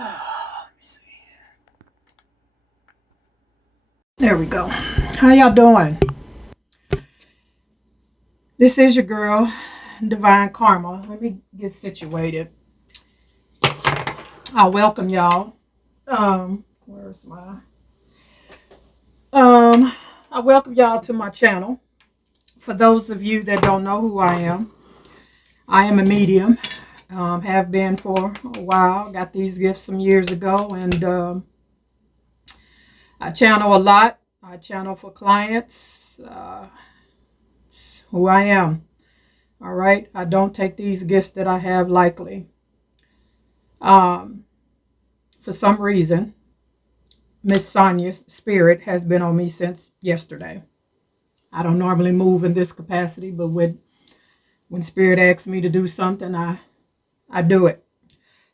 Let me see. There we go. How y'all doing? This is your girl, Divine Karma. Let me get situated. I welcome y'all. Where's my I welcome y'all to my channel. For those of you that don't know who I am a medium. Have been for a while. Got these gifts some years ago, and I channel a lot. I channel for clients. Who I am. All right. I don't take these gifts that I have lightly. For some reason, Miss Sonya's spirit has been on me since yesterday. I don't normally move in this capacity, but when spirit asks me to do something, I do it.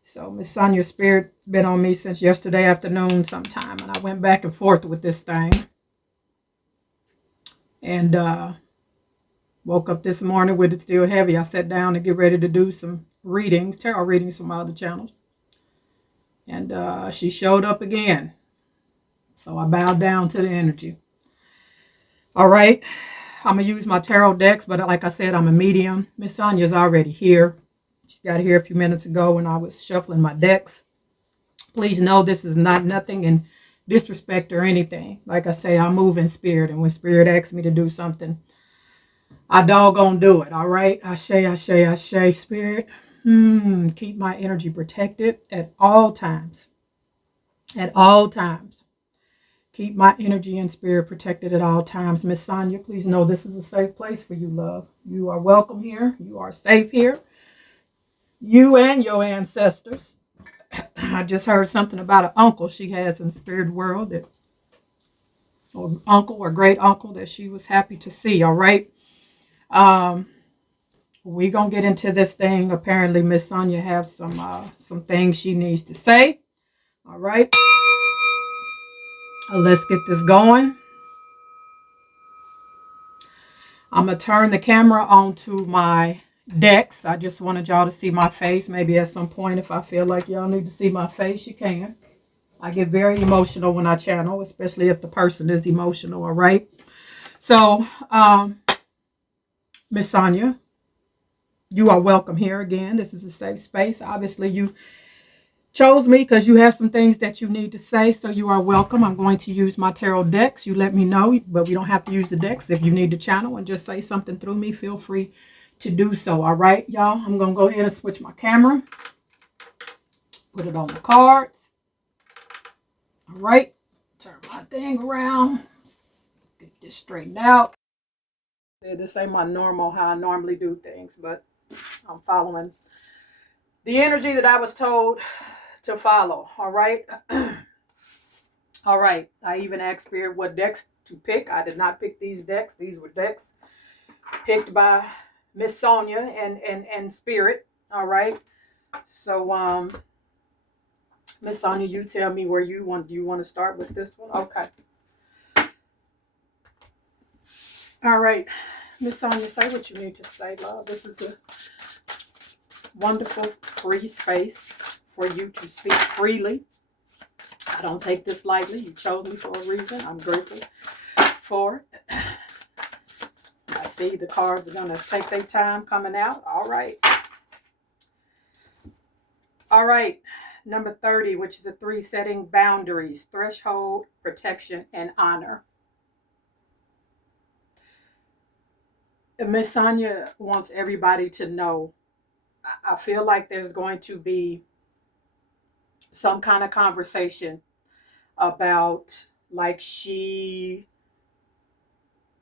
So Miss Sonya's spirit been on me since yesterday afternoon sometime, and I went back and forth with this thing. And woke up this morning with it still heavy. I sat down to get ready to do some readings, tarot readings from other channels. And she showed up again. So I bowed down to the energy. All right. I'm going to use my tarot decks, but like I said, I'm a medium. Miss Sonya's already here. She got here a few minutes ago when I was shuffling my decks. Please know this is not nothing in disrespect or anything. Like I say, I move in spirit, and when spirit asks me to do something, I doggone do it. All right. Ashe, spirit. Keep my energy protected at all times. At all times. Keep my energy and spirit protected at all times. Miss Sonya, please know this is a safe place for you, love. You are welcome here. You are safe here. You and your ancestors. I just heard something about an uncle she has in the spirit world, that, or uncle or great uncle, that she was happy to see. All right. We're going to get into this thing. Apparently, Miss Sonya has some things she needs to say. All right. Let's get this going. I'm going to turn the camera onto my decks. I just wanted y'all to see my face. Maybe at some point, if I feel like y'all need to see my face, you can. I get very emotional when I channel, especially if the person is emotional. All right. So, Miss Sonya, you are welcome here again. This is a safe space. Obviously, you chose me because you have some things that you need to say, so you are welcome. I'm going to use my tarot decks. You let me know, but we don't have to use the decks. If you need to channel and just say something through me, feel free to do so. All right, y'all. I'm going to go ahead and switch my camera. Put it on the cards. All right. Turn my thing around. Get this straightened out. This ain't my normal, how I normally do things, but I'm following the energy that I was told to follow. All right. All right. I even asked Spirit what decks to pick. I did not pick these decks. These were decks picked by Miss Sonya and Spirit. All right. So Miss Sonya, you tell me where you want. Do you want to start with this one? Okay. All right. Miss Sonya, say what you need to say, love. This is a wonderful free space for you to speak freely. I don't take this lightly. You chose me for a reason. I'm grateful for it. I see the cards are going to take their time coming out. All right. All right. Number 30, which is a 3, setting boundaries, threshold, protection, and honor. Miss Sonya wants everybody to know. I feel like there's going to be some kind of conversation about, like, she,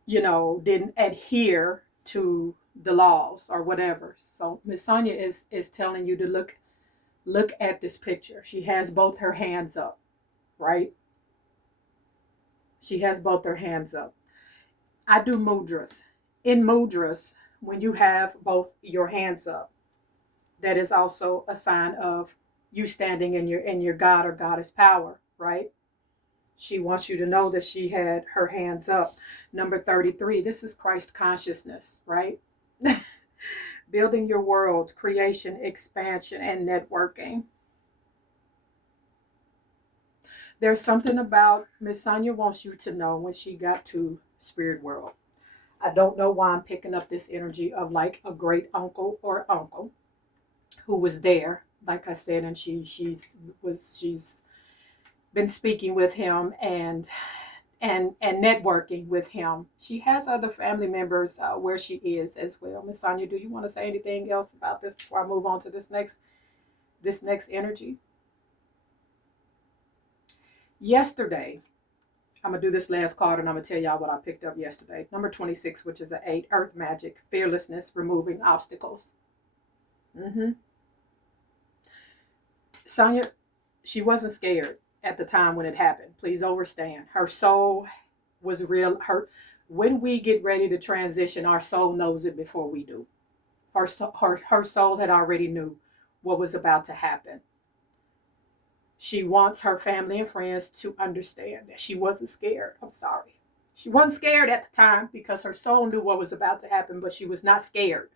didn't adhere to the laws or whatever. So Miss Sonya is telling you to look at this picture. She has both her hands up, right? She has both her hands up. I do mudras. In mudras, when you have both your hands up, that is also a sign of you standing in your God or goddess power, right? She wants you to know that she had her hands up. Number 33, this is Christ consciousness, right? Building your world, creation, expansion, and networking. There's something about Miss Sonya wants you to know when she got to spirit world. I don't know why I'm picking up this energy of like a great uncle or uncle who was there, like I said, and she's been speaking with him and networking with him. She has other family members where she is as well. Miss Sonya, do you want to say anything else about this before I move on to this next energy? Yesterday, I'm going to do this last card and I'm going to tell y'all what I picked up yesterday. Number 26, which is an 8, Earth Magic, fearlessness, removing obstacles. Sonya, she wasn't scared at the time when it happened. Please understand. Her soul was real. When we get ready to transition, our soul knows it before we do. Her soul had already knew what was about to happen. She wants her family and friends to understand that she wasn't scared. I'm sorry. She wasn't scared at the time because her soul knew what was about to happen, but she was not scared.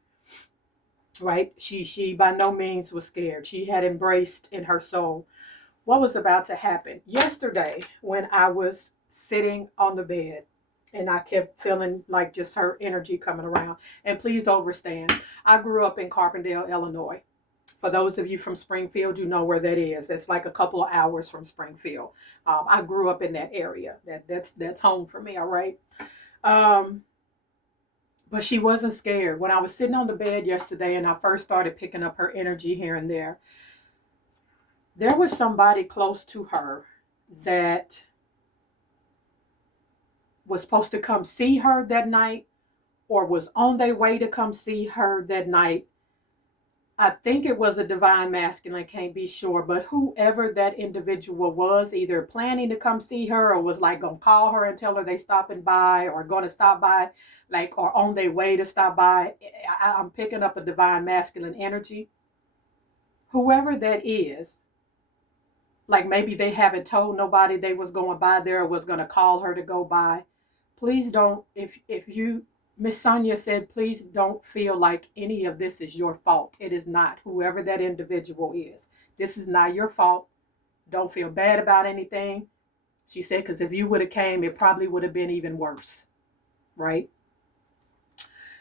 Right? She by no means was scared. She had embraced in her soul what was about to happen. Yesterday, when I was sitting on the bed and I kept feeling like just her energy coming around. And please understand, I grew up in Carbondale, Illinois. For those of you from Springfield, you know where that is. It's like a couple of hours from Springfield. I grew up in that area. That's home for me, all right? But she wasn't scared. When I was sitting on the bed yesterday and I first started picking up her energy here and there was somebody close to her that was supposed to come see her that night or was on their way to come see her that night. I think it was a divine masculine, can't be sure, but whoever that individual was, either planning to come see her or was like going to call her and tell her they stopping by or going to stop by, like, or on their way to stop by. I'm picking up a divine masculine energy. Whoever that is, like maybe they haven't told nobody they was going by there or was going to call her to go by. Please don't, if you, Miss Sonya said, please don't feel like any of this is your fault. It is not. Whoever that individual is, this is not your fault. Don't feel bad about anything. She said, because if you would have came, it probably would have been even worse. Right?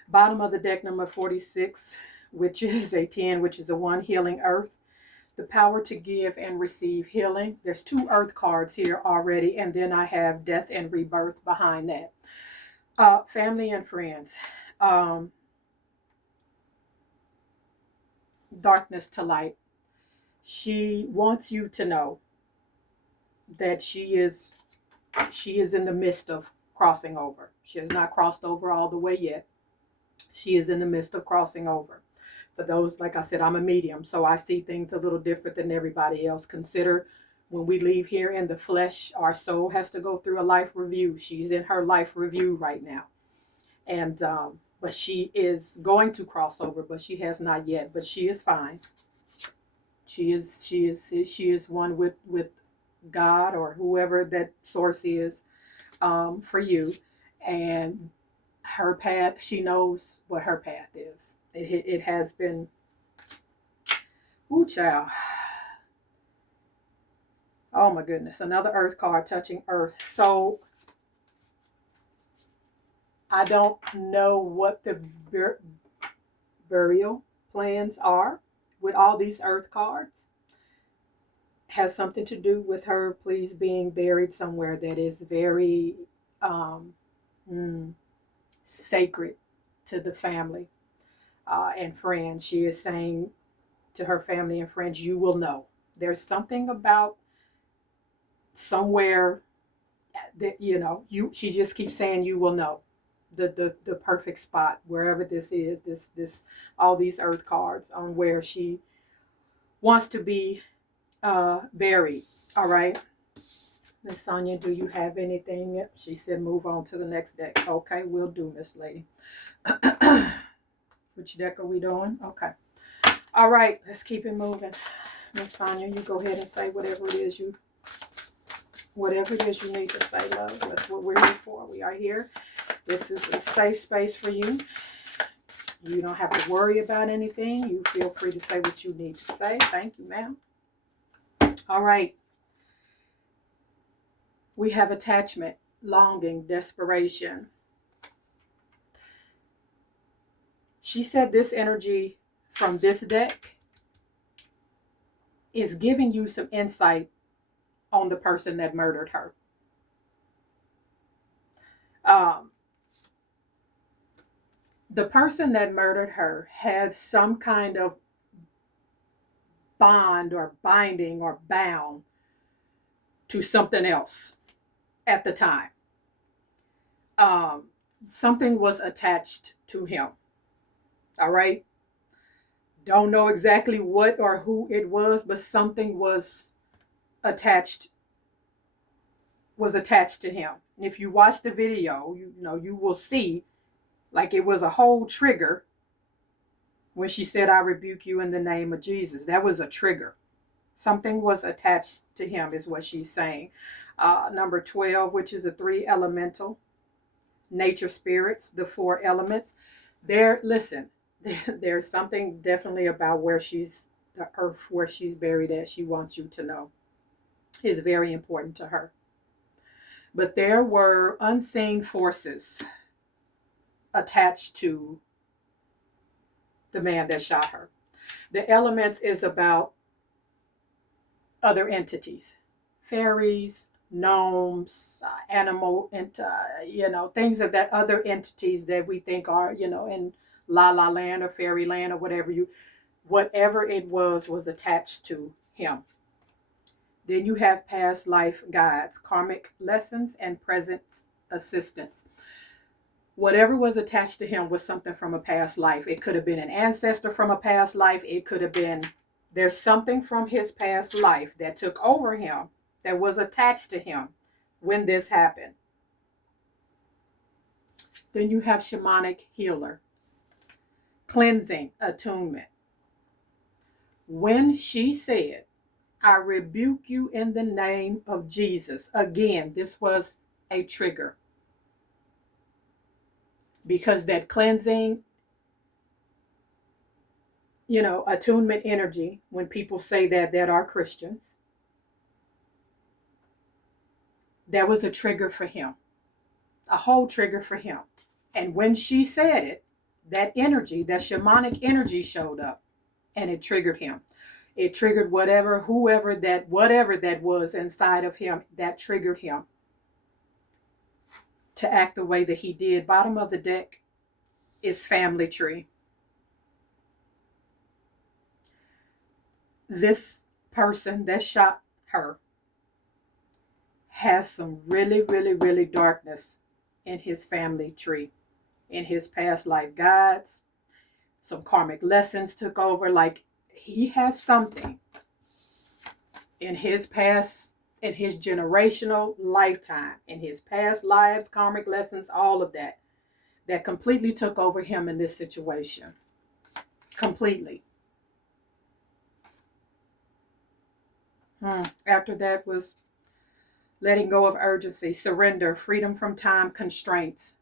Bottom of the deck, number 46, which is a 10, which is a 1, healing earth. The power to give and receive healing. There's 2 earth cards here already, and then I have death and rebirth behind that. Family and friends. Darkness to light. She wants you to know that she is in the midst of crossing over. She has not crossed over all the way yet. She is in the midst of crossing over. For those, like I said, I'm a medium, so I see things a little different than everybody else. Consider when we leave here in the flesh, our soul has to go through a life review. She's in her life review right now. And but she is going to cross over, but she has not yet. But she is fine. She is one with God or whoever that source is for you. And her path, she knows what her path is. It has been, ooh, child. Oh my goodness, another earth card touching earth. So I don't know what the burial plans are with all these earth cards. Has something to do with her, please, being buried somewhere that is very sacred to the family and friends. She is saying to her family and friends, you will know. There's something about somewhere that, she just keeps saying you will know the perfect spot, wherever this is, this all these earth cards on where she wants to be buried. All right. Miss Sonya, do you have anything yet? She said move on to the next deck. Okay, we'll do, Miss Lady. Which deck are we doing? Okay. All right, let's keep it moving. Miss Sonya, you go ahead and say whatever it is you need to say, love. That's what we're here for. We are here. This is a safe space for you. You don't have to worry about anything. You feel free to say what you need to say. Thank you, ma'am. All right. We have attachment, longing, desperation. She said this energy from this deck is giving you some insight on the person that murdered her. The person that murdered her had some kind of bond or binding or bound to something else at the time. Something was attached to him. All right. Don't know exactly what or who it was, but something was attached to him. And if you watch the video, you will see like it was a whole trigger when she said, "I rebuke you in the name of Jesus." That was a trigger. Something was attached to him is what she's saying. Number 12, which is a 3 elemental nature spirits, the 4 elements. There's something definitely about the earth where she's buried at. She wants you to know is very important to her. But there were unseen forces attached to the man that shot her. The elements is about other entities, fairies, gnomes, animal, and things of that other entities that we think are in La La Land or Fairyland or whatever it was attached to him. Then you have past life guides, karmic lessons, and present assistance. Whatever was attached to him was something from a past life. It could have been an ancestor from a past life. It could have been, there's something from his past life that took over him that was attached to him when this happened. Then you have shamanic healer, cleansing, attunement. When she said, "I rebuke you in the name of Jesus," again, this was a trigger. Because that cleansing, attunement energy, when people say that are Christians, that was a trigger for him. A whole trigger for him. And when she said it, that energy, that shamanic energy showed up and it triggered him. It triggered whatever that was inside of him, that triggered him to act the way that he did. Bottom of the deck is family tree. This person that shot her has some really, really, really darkness in his family tree, in his past life guides. Some karmic lessons took over. Like he has something in his past, in his generational lifetime, in his past lives, karmic lessons, all of that completely took over him in this situation. Completely. After that was letting go of urgency, surrender, freedom from time constraints.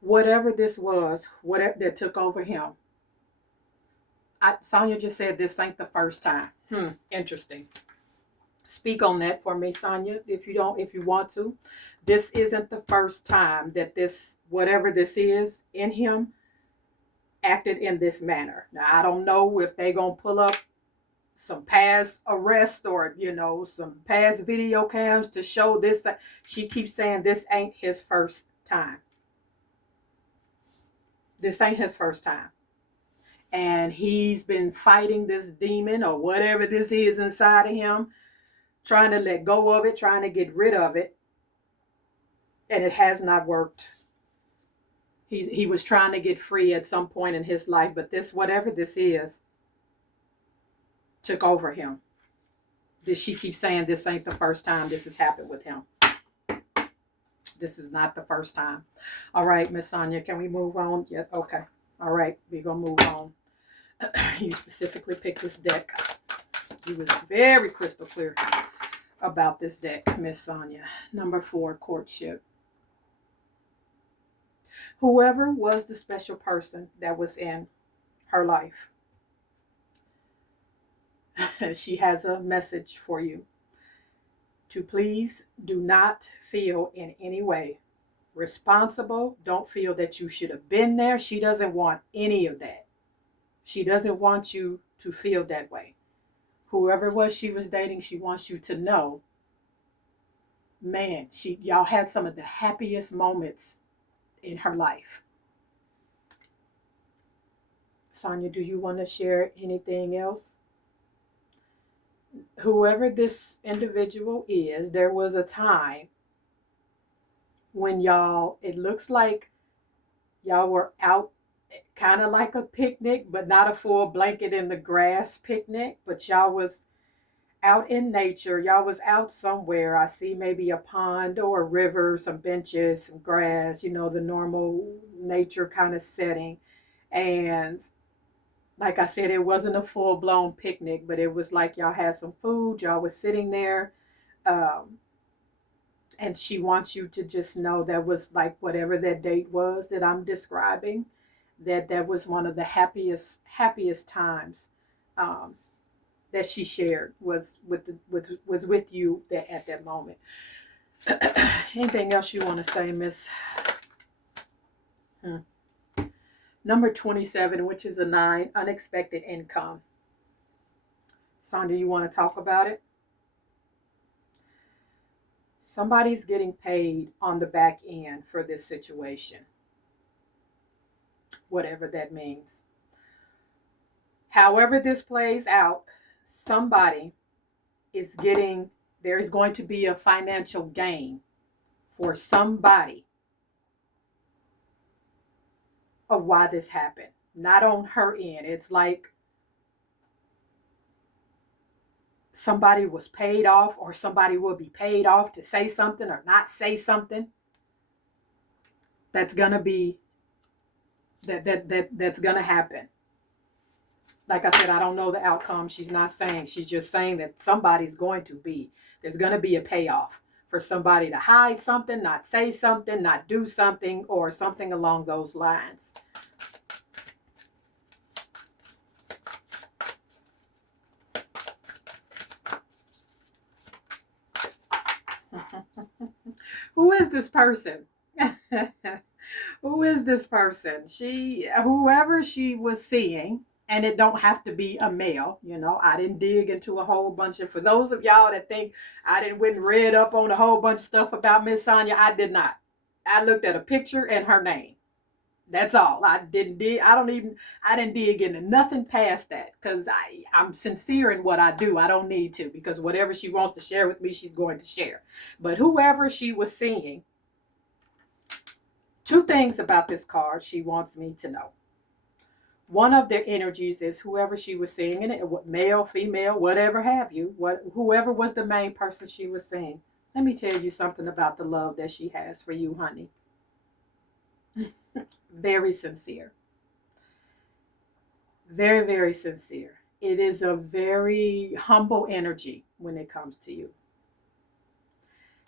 Whatever this was, whatever that took over him. Sonya just said this ain't the first time. Interesting. Speak on that for me, Sonya, if you want to. This isn't the first time that this, whatever this is in him, acted in this manner. Now, I don't know if they gonna pull up some past arrests or, some past video cams to show this. She keeps saying this ain't his first time. This ain't his first time. And he's been fighting this demon or whatever this is inside of him, trying to let go of it, trying to get rid of it. And it has not worked. He was trying to get free at some point in his life, but this, whatever this is, took over him. She keeps saying this ain't the first time this has happened with him. This is not the first time. All right, Miss Sonya, can we move on? Yeah, okay. All right, we're going to move on. You specifically picked this deck. You was very crystal clear about this deck, Miss Sonya. Number 4, Courtship. Whoever was the special person that was in her life, she has a message for you to please do not feel in any way responsible. Don't feel that you should have been there. She doesn't want any of that. She doesn't want you to feel that way. Whoever it was she was dating, she wants you to know, man, y'all had some of the happiest moments in her life. Sonya, do you want to share anything else? Whoever this individual is, there was a time when y'all, it looks like y'all were out, kind of like a picnic, but not a full blanket in the grass picnic, but y'all was out in nature. Y'all was out somewhere. I see maybe a pond or a river, some benches, some grass, the normal nature kind of setting. And like I said, it wasn't a full-blown picnic, but it was like y'all had some food. Y'all was sitting there. And she wants you to just know that was like whatever that date was that I'm describing, that was one of the happiest times that she shared was with you at that moment. Anything else you want to say, Miss? Number 27, which is a 9, unexpected income. Sonya, you want to talk about it? Somebody's getting paid on the back end for this situation, whatever that means. However this plays out, somebody is getting, there's going to be a financial gain for somebody of why this happened. Not on her end. It's like somebody was paid off, or somebody will be paid off to say something or not say something. That's gonna be that's gonna happen. Like I said, I don't know the outcome. She's not saying. She's just saying that somebody's going to be. There's going to be a payoff for somebody to hide something, not say something, not do something, or something along those lines. Who is this person? Who is this person? Whoever she was seeing. And it don't have to be a male, I didn't dig into a whole bunch of, for those of y'all that think I didn't went and read up on a whole bunch of stuff about Miss Sonya, I did not. I looked at a picture and her name. That's all. I didn't dig into nothing past that, because I'm sincere in what I do. I don't need to, because whatever she wants to share with me, she's going to share. But whoever she was seeing, 2 things about this card she wants me to know. One of their energies is whoever she was seeing in it, male, female, whatever have you, whoever was the main person she was seeing. Let me tell you something about the love that she has for you, honey. Very sincere. Very, very sincere. It is a very humble energy when it comes to you.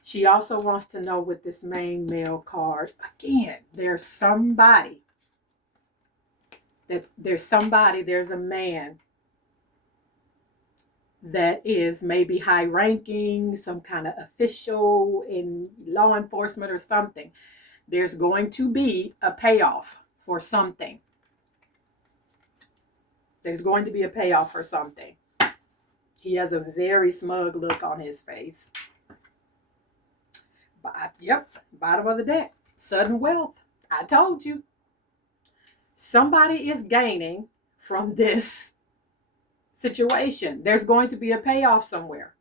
She also wants to know with this main male card, again, there's a man that is maybe high ranking, some kind of official in law enforcement or something. There's going to be a payoff for something. There's going to be a payoff for something. He has a very smug look on his face. Yep, bottom of the deck. Sudden wealth. I told you. Somebody is gaining from this situation. There's going to be a payoff somewhere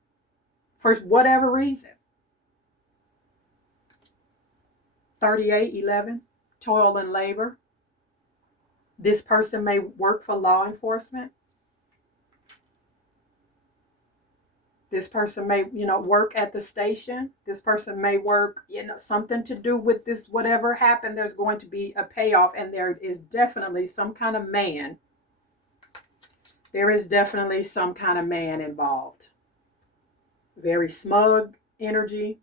for whatever reason. 3811, toil and labor. This person may work for law enforcement. This person may, work at the station. This person may work, something to do with this, whatever happened. There's going to be a payoff, and there is definitely some kind of man. There is definitely some kind of man involved. Very smug energy.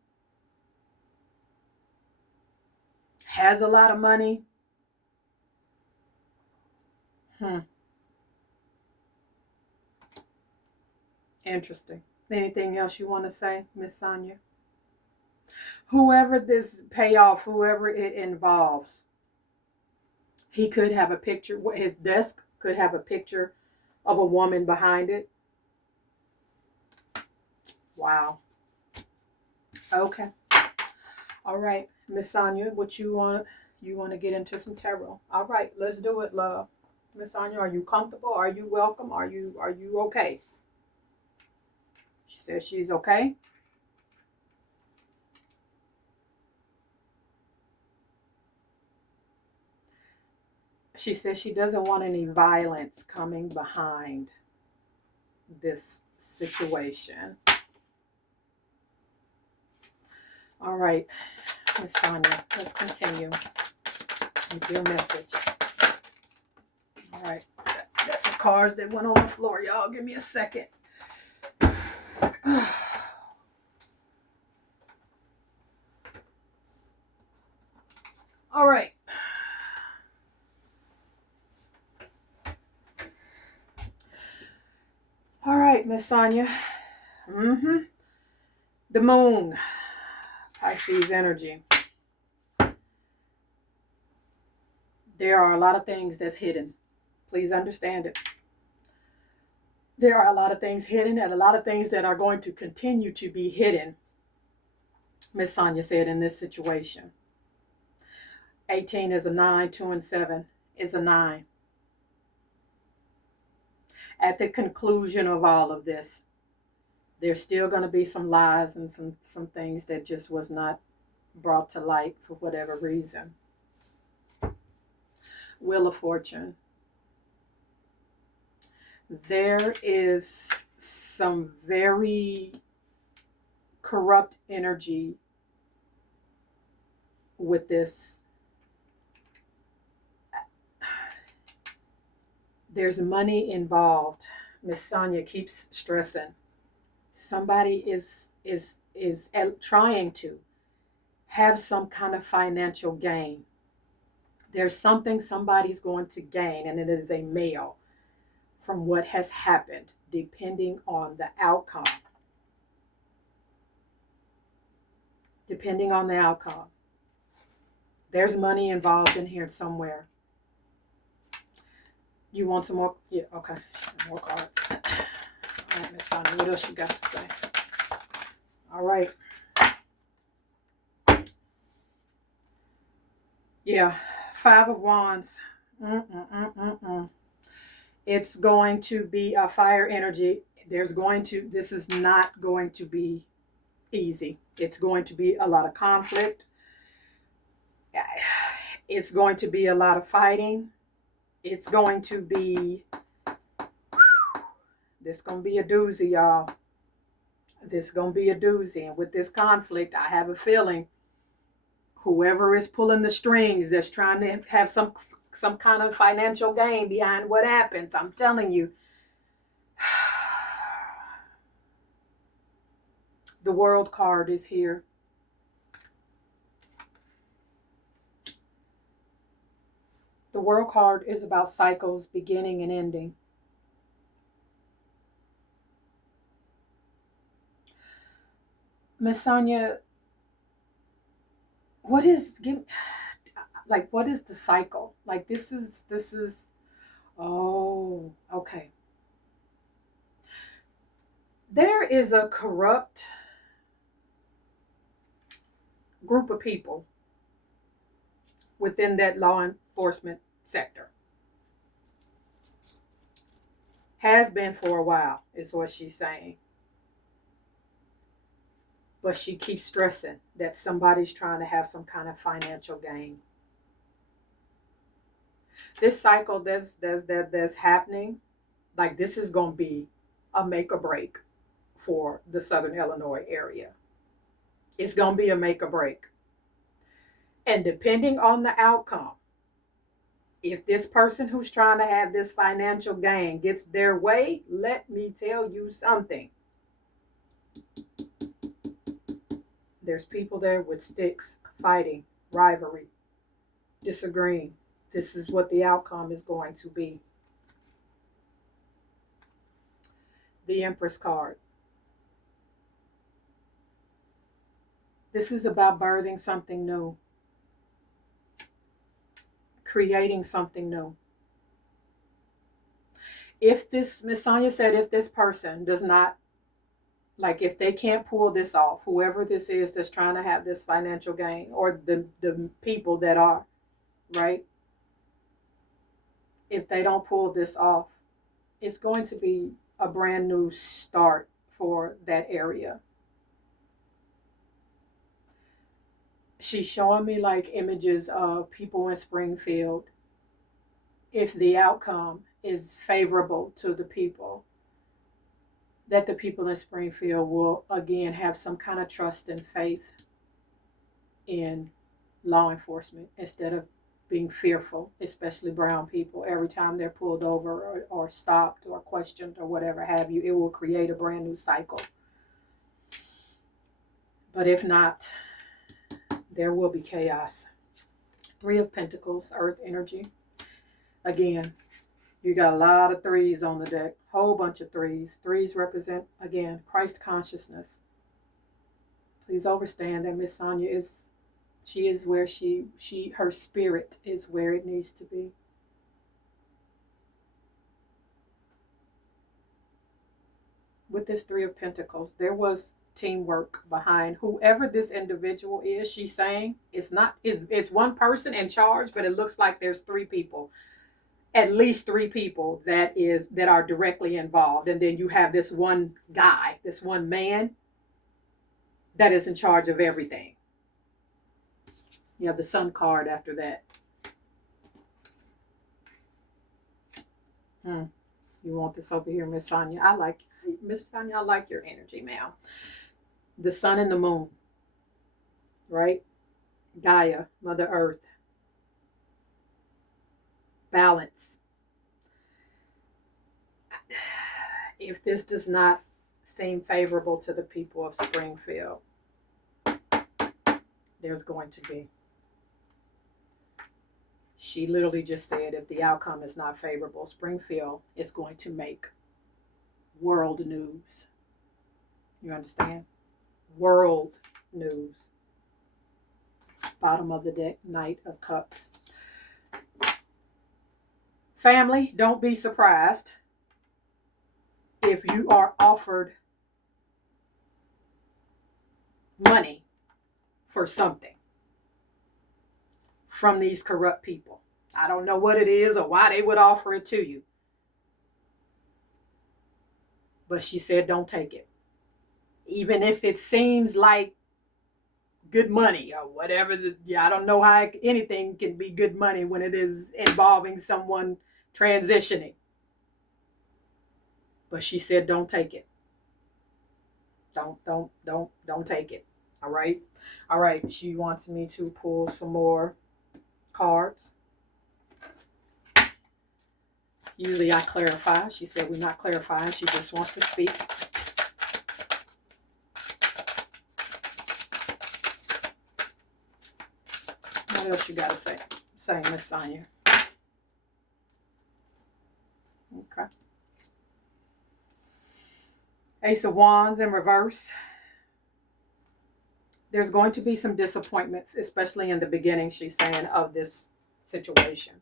Has a lot of money. Interesting. Anything else you want to say, Miss Sonya? Whoever this payoff, whoever it involves, he could have a picture. His desk could have a picture of a woman behind it. Wow. Okay. All right, Miss Sonya, what you want? You want to get into some tarot? All right, let's do it, love. Miss Sonya, are you comfortable? Are you welcome? Are you okay? She says she's okay. She says she doesn't want any violence coming behind this situation. All right, Miss Sonya, let's continue with your message. All right, that's some cards that went on the floor, y'all. Give me a second. All right. All right, Miss Sonya. The moon, Pisces energy. There are a lot of things that's hidden. Please understand it. There are a lot of things hidden and a lot of things that are going to continue to be hidden, Miss Sonya said, in this situation. 18 is a 9, 2 and 7 is a 9. At the conclusion of all of this, there's still going to be some lies and some things that just was not brought to light for whatever reason. Wheel of Fortune. There is some very corrupt energy with this. There's money involved. Miss Sonya keeps stressing. Somebody is trying to have some kind of financial gain. There's something somebody's going to gain, and it is a male, from what has happened, depending on the outcome. Depending on the outcome. There's money involved in here somewhere. You want some more? Yeah, okay. Some more cards. All right, Miss Sonya, what else you got to say? All right. Yeah, 5 of Wands. It's going to be a fire energy. This is not going to be easy. It's going to be a lot of conflict. It's going to be a lot of fighting. It's going to be, this going to be a doozy, y'all. This going to be a doozy. And with this conflict, I have a feeling whoever is pulling the strings, that's trying to have some kind of financial gain behind what happens, I'm telling you, the World card is here. The World card is about cycles, beginning and ending. Miss Sonya, what is the cycle? Like this is, oh, okay. There is a corrupt group of people within that law enforcement sector. Has been for a while, is what she's saying. But she keeps stressing that somebody's trying to have some kind of financial gain. This cycle that's happening, like this is going to be a make or break for the Southern Illinois area. It's going to be a make or break. And depending on the outcome, if this person who's trying to have this financial gain gets their way, let me tell you something. There's people there with sticks, fighting, rivalry, disagreeing. This is what the outcome is going to be. The Empress card. This is about birthing something new, creating something new. If this, Miss Sonya said, if this person does not, like if they can't pull this off, whoever this is that's trying to have this financial gain, or the people that are, right? If they don't pull this off, it's going to be a brand new start for that area. She's showing me like images of people in Springfield. If the outcome is favorable to the people, that the people in Springfield will again have some kind of trust and faith in law enforcement instead of being fearful, especially brown people. Every time they're pulled over or stopped or questioned or whatever have you, it will create a brand new cycle. But if not, there will be chaos. Three of Pentacles, Earth energy. Again, you got a lot of threes on the deck. Whole bunch of threes. Threes represent, again, Christ consciousness. Please understand that Miss Sonya is, she is where her spirit is where it needs to be. With this Three of Pentacles, there was teamwork behind whoever this individual is. She's saying it's one person in charge, but it looks like there's three people, at least three people that are directly involved, and then you have this one guy, this one man that is in charge of everything. You have the Sun card after that. You want this over here, Miss Sonya? Miss Sonya, I like your energy, ma'am. The Sun and the Moon, right? Gaia, Mother Earth. Balance. If this does not seem favorable to the people of Springfield, there's going to be. She literally just said if the outcome is not favorable, Springfield is going to make world news. You understand? World news. Bottom of the deck, Knight of Cups. Family, don't be surprised if you are offered money for something from these corrupt people. I don't know what it is or why they would offer it to you. But she said don't take it. Even if it seems like good money or whatever. I don't know how anything can be good money when it is involving someone transitioning. But she said don't take it. Don't take it. All right. She wants me to pull some more cards. Usually I clarify. She said we're not clarifying. She just wants to speak. What else you got to say, Miss Sonya? Okay. Ace of Wands in reverse. There's going to be some disappointments, especially in the beginning, she's saying, of this situation.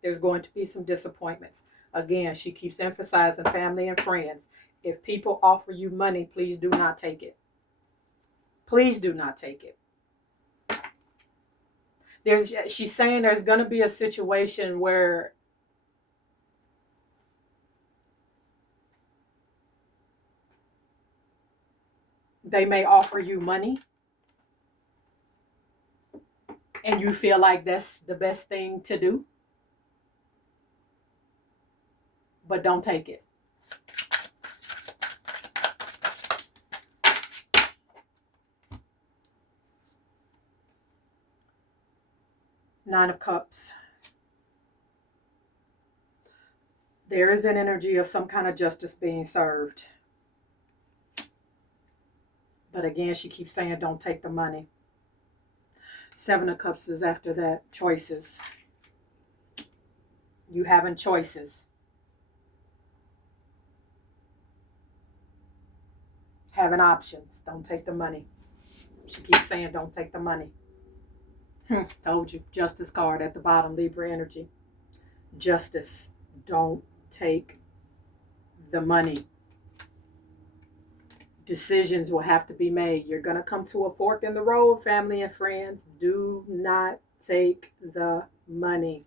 There's going to be some disappointments. Again, she keeps emphasizing family and friends. If people offer you money, please do not take it. Please do not take it. She's saying there's going to be a situation where they may offer you money and you feel like that's the best thing to do, but don't take it. Nine of Cups. There is an energy of some kind of justice being served. But again, she keeps saying don't take the money. Seven of Cups is after that. Choices. You having choices. Having options. Don't take the money. She keeps saying, don't take the money. Told you. Justice card at the bottom, Libra energy. Justice. Don't take the money. Decisions will have to be made. You're going to come to a fork in the road, family and friends. Do not take the money.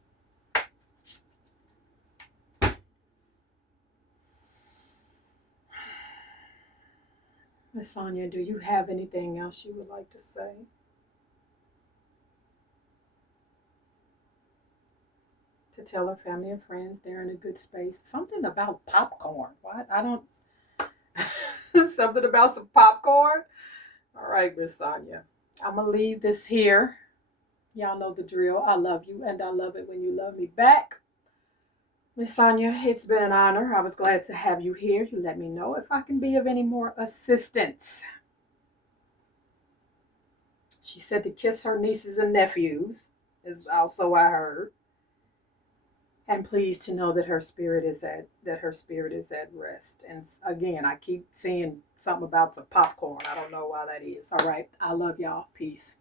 Miss Sonya, do you have anything else you would like to say? To tell her family and friends they're in a good space. Something about popcorn. What? I don't... Something about some popcorn? All right, Miss Sonya. I'm going to leave this here. Y'all know the drill. I love you, and I love it when you love me back. Miss Sonya, it's been an honor. I was glad to have you here. You let me know if I can be of any more assistance. She said to kiss her nieces and nephews, is also I heard. And please to know that her spirit is at rest. And again, I keep seeing something about some popcorn. I don't know why that is. All right. I love y'all. Peace.